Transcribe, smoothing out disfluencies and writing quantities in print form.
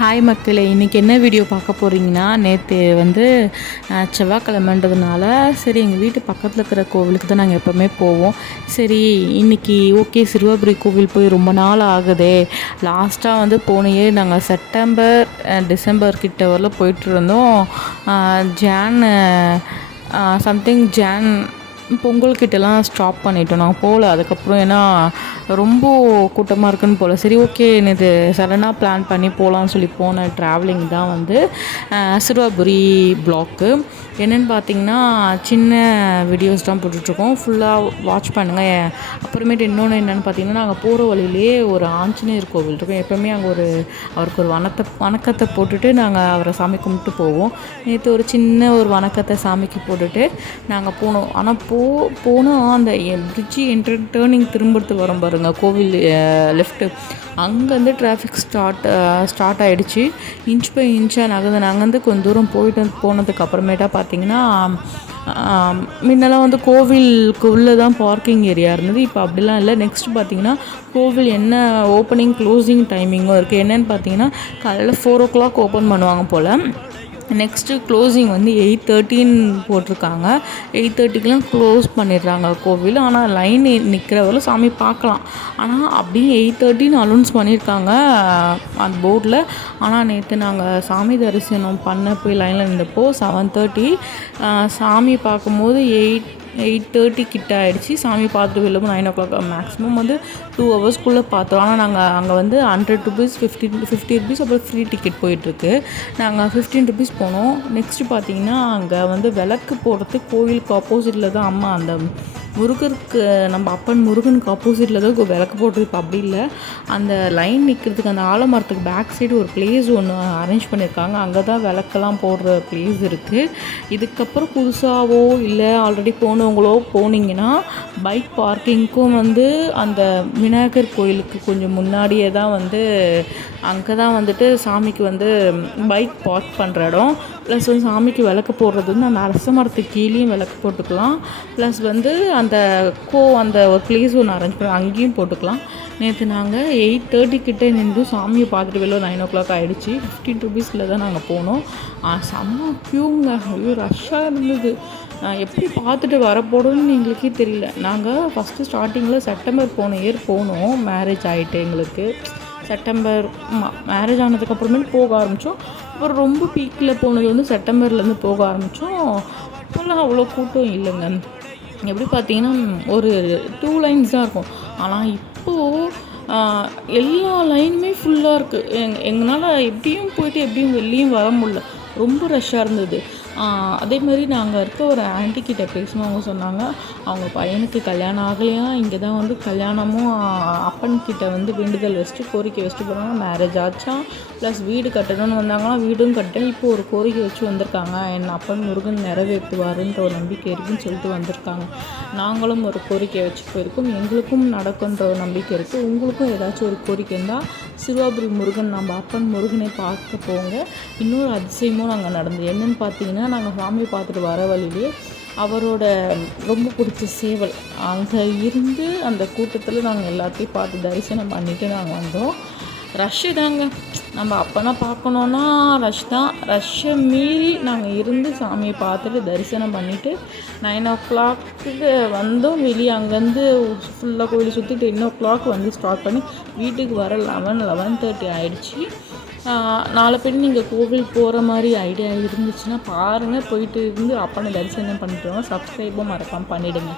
Hi மக்களே, இன்றைக்கி என்ன வீடியோ பார்க்க போகிறீங்கன்னா, நேற்று வந்து செவ்வாய்க்கிழமைன்றதுனால சரி எங்கள் வீட்டு பக்கத்தில் இருக்கிற கோவிலுக்கு தான் நாங்கள் எப்போவுமே போவோம். சரி இன்றைக்கி ஓகே சிறுவாபுரி கோவில் போய் ரொம்ப நாள் ஆகுதே. லாஸ்ட்டாக வந்து போன இயர் நாங்கள் செப்டம்பர் டிசம்பர் கிட்ட வரல போயிட்டு இருந்தோம். ஜான் சம்திங் ஜான் பொங்கல் கிட்டலாம் ஸ்டாப் பண்ணிட்டோம். நாங்கள் போகல அதுக்கப்புறம், ஏன்னா ரொம்ப கூட்டமாக இருக்குன்னு போகல. சரி ஓகே இது சடனாக பிளான் பண்ணி போகலான்னு சொல்லி போன ட்ராவலிங் தான் வந்து சிறுவாபுரி ப்ளாக்கு. என்னென்னு பார்த்தீங்கன்னா, சின்ன வீடியோஸ் தான் போட்டுட்ருக்கோம், ஃபுல்லாக வாட்ச் பண்ணுங்கள். அப்புறமேட்டு இன்னொன்று என்னென்னு பார்த்தீங்கன்னா, நாங்கள் போகிற வழியிலே ஒரு ஆஞ்சநேயர் கோவில் இருக்கும். எப்போவுமே அங்கே அவருக்கு ஒரு வணக்கத்தை போட்டுட்டு நாங்கள் அவரை சாமி கும்பிட்டு போவோம். நேற்று ஒரு சின்ன ஒரு வணக்கத்தை சாமிக்கு போட்டுட்டு நாங்கள் போனோம். ஆனால் போனால் அந்த பிரிட்ஜி டேர்னிங் திரும்புறதுக்கு வரும் பாருங்கள், கோவில் லெஃப்ட்டு, அங்கேருந்து டிராஃபிக் ஸ்டார்ட் ஆகிடுச்சு. இன்ச் பை இன்ச்சாக அங்கேருந்து கொஞ்சம் தூரம் போனதுக்கு அப்புறமேட்டா பார்த்திங்கன்னா, முன்னெல்லாம் வந்து கோவிலுக்கு உள்ளே தான் பார்க்கிங் ஏரியா இருந்தது. இப்போ அப்படிலாம் இல்லை. நெக்ஸ்ட் பார்த்திங்கன்னா, கோவில் என்ன ஓப்பனிங் க்ளோசிங் டைமிங்கும் இருக்குது. என்னென்னு பார்த்தீங்கன்னா, காலையில் 4 o'clock ஓப்பன் பண்ணுவாங்க போல். நெக்ஸ்ட்டு க்ளோசிங் வந்து 8:30 போட்டிருக்காங்க. 8:30க்கெலாம் க்ளோஸ் பண்ணிடுறாங்க கோவில். ஆனால் லைன் நிற்கிறவரை சாமி பார்க்கலாம். ஆனால் அப்படியே 8:30 அனௌன்ஸ் பண்ணியிருக்காங்க அந்த போர்டில். ஆனால் நேற்று நாங்கள் சாமி தரிசனம் பண்ண போய் லைனில் நின்றப்போ 7:30, சாமி பார்க்கும்போது 8:30 கிட்ட ஆகிடுச்சி. சாமி பார்த்துட்டு வெளில 9 o'clock. மேக்ஸிமம் வந்து 2 hours பார்த்தோம். ஆனால் நாங்கள் அங்கே வந்து 100 rupees 50 rupees அப்புறம் ஃப்ரீ டிக்கெட் போயிட்டுருக்கு. நாங்கள் 15 rupees போனோம். நெக்ஸ்ட்டு பார்த்தீங்கன்னா, அங்கே வந்து விளக்கு போடுறதுக்கு கோவிலுக்கு ஆப்போசிட்டில் தான் அம்மா, அந்த முருகருக்கு நம்ம அப்பன் முருகனுக்கு ஆப்போசிட்டில் தான் விளக்கு போட்டிருக்கு. அப்படி இல்லை, அந்த லைன் நிற்கிறதுக்கு அந்த ஆலமரத்துக்கு பேக் சைடு ஒரு பிளேஸ் ஒன்று அரேஞ்ச் பண்ணியிருக்காங்க. அங்கே தான் விளக்கெல்லாம் போடுற பிளேஸ் இருக்குது. இதுக்கப்புறம் புதுசாகவோ இல்லை ஆல்ரெடி போனவங்களோ போனீங்கன்னா, பைக் பார்க்கிங்க்கும் வந்து அந்த விநாயகர் கோயிலுக்கு கொஞ்சம் முன்னாடியே தான் வந்து அங்கே தான் வந்துட்டு சாமிக்கு வந்து பைக் பார்க் பண்ணுற இடம். ப்ளஸ் வந்து சாமிக்கு விளக்கு போடுறது வந்து அந்த அரச மரத்துக்கு கீழேயும் விளக்கு போட்டுக்கலாம். ப்ளஸ் வந்து அந்த ஒரு பிளேஸ் ஒன்று அரேஞ்ச் பண்ணி அங்கேயும் போட்டுக்கலாம். நேற்று நாங்கள் 8:30 கிட்டே நின்று சாமியை பார்த்துட்டு வெளில 9 o'clock ஆகிடுச்சி. 15 rupeesல தான் நாங்கள் போனோம். செம்ம க்யூங்க, ஐயோ ரஷ்ஷாக இருந்தது. எப்படி பார்த்துட்டு வரப்போடுன்னு எங்களுக்கே தெரியல. நாங்கள் ஃபஸ்ட்டு ஸ்டார்டிங்கில் செப்டம்பர் போன இயர் போனோம். மேரேஜ் ஆகிட்டு எங்களுக்கு செப்டம்பர் மேரேஜ் ஆனதுக்கப்புறமேட்டு போக ஆரம்பித்தோம். அப்புறம் ரொம்ப பீக்கில் போனது வந்து செப்டம்பர்லேருந்து போக ஆரம்பித்தோம். அப்போல்லாம் அவ்வளோ கூட்டம் இல்லைங்க. எப்படி பார்த்தீங்கன்னா, ஒரு 2 lines தான் இருக்கும். ஆனால் இப்போது எல்லா லைனுமே ஃபுல்லாக இருக்குது. எங்களால் எப்படியும் போயிட்டு எப்படியும் வெளியும் வர முடியல, ரொம்ப ரஷ்ஷாக இருந்தது. அதே மாதிரி நாங்கள் இருக்க ஒரு ஆன்ட்டிக்கிட்ட பேசணும். அவங்க சொன்னாங்க, அவங்க பையனுக்கு கல்யாணம் ஆகலையா, இங்கே தான் வந்து கல்யாணமும் அப்பன்கிட்ட வந்து வேண்டுதல் வச்சுட்டு கோரிக்கை வச்சுட்டு போனாங்க. மேரேஜ் ஆச்சா, ப்ளஸ் வீடு கட்டணும்னு வந்தாங்கன்னா வீடும் கட்டேன். இப்போ ஒரு கோரிக்கை வச்சு வந்திருக்காங்க, என் அப்பன் முருகன் நிறைவேற்றுவாருன்ற ஒரு நம்பிக்கை இருக்குதுன்னு சொல்லிட்டு வந்திருக்காங்க. நாங்களும் ஒரு கோரிக்கை வச்சு போயிருக்கோம், எங்களுக்கும் நடக்குன்ற ஒரு நம்பிக்கை இருக்குது. உங்களுக்கும் ஏதாச்சும் ஒரு கோரிக்கை இருந்தால் சிறுவாபுரி முருகன், நம்ம அப்பன் முருகனை பார்க்க போங்க. இன்னொரு அதிசயமும் நாங்கள் நடந்தது. என்னென்னு பார்த்தீங்கன்னா, நாங்கள் சாமி பார்த்துட்டு வர வழியிலே அவரோட ரொம்ப பிடிச்ச சேவல் அங்கே இருந்து அந்த கூட்டத்தில் நாங்கள் எல்லாத்தையும் பார்த்து தரிசனம் பண்ணிவிட்டு நாங்கள் வந்தோம். ரஷ்ஷு தாங்க, நம்ம அப்போனா பார்க்கணுன்னா ரஷ் தான். ரஷ்ஷை மீறி நாங்கள் இருந்து சாமியை பார்த்துட்டு தரிசனம் பண்ணிவிட்டு 9 o'clock வந்தோம். வெளியே அங்கேருந்து ஃபுல்லாக கோயில் சுற்றிட்டு 10 o'clock வந்து ஸ்டார்ட் பண்ணி வீட்டுக்கு வர 11:30 ஆகிடுச்சி. நாளை பின் நீங்கள் கோவில் போகிற மாதிரி ஐடியா இருந்துச்சுன்னா பாருங்கள், போயிட்டு இருந்து அப்பனை தரிசனம் பண்ணிட்டு வாங்க. சப்ஸ்கிரைபும் மறக்காமல் பண்ணிவிடுங்க.